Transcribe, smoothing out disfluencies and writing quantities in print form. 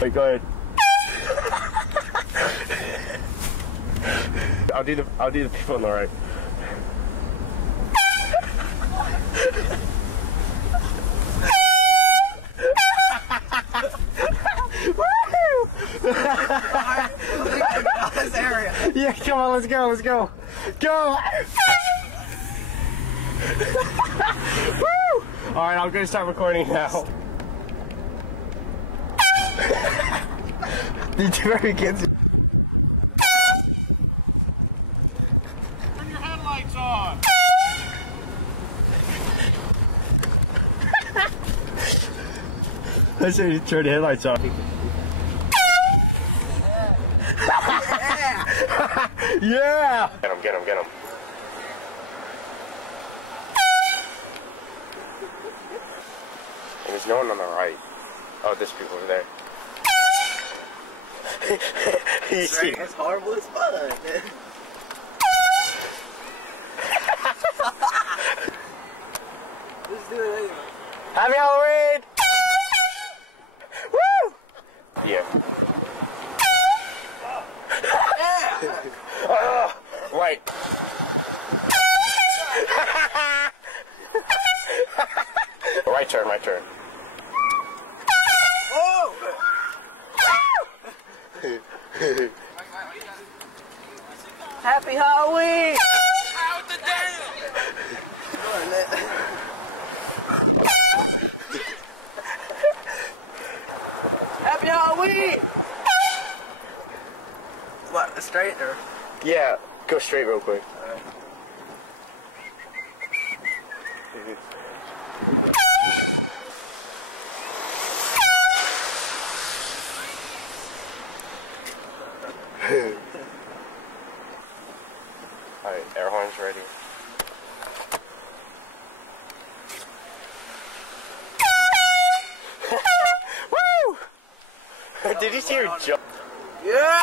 Wait, go ahead. I'll do the people on the right. This area. Yeah, come on, let's go, let's go. Go! Woo! Alright, I'm gonna start recording now. Did you ever get to... Turn your headlights on! Let's say you turn the headlights on. Yeah! Get him, get him, get him. And there's no one on the right. Oh, there's people over there. You see? It's horrible as fun. Let's do it anyway. Happy Halloween! Woo! Yeah. Right. Right turn, right turn. Oh! Happy Halloween! Out the damn! Happy Halloween! What, straight or? Yeah, go straight real quick. Alright, air horns ready. Woo! Did you see her jump? Yeah!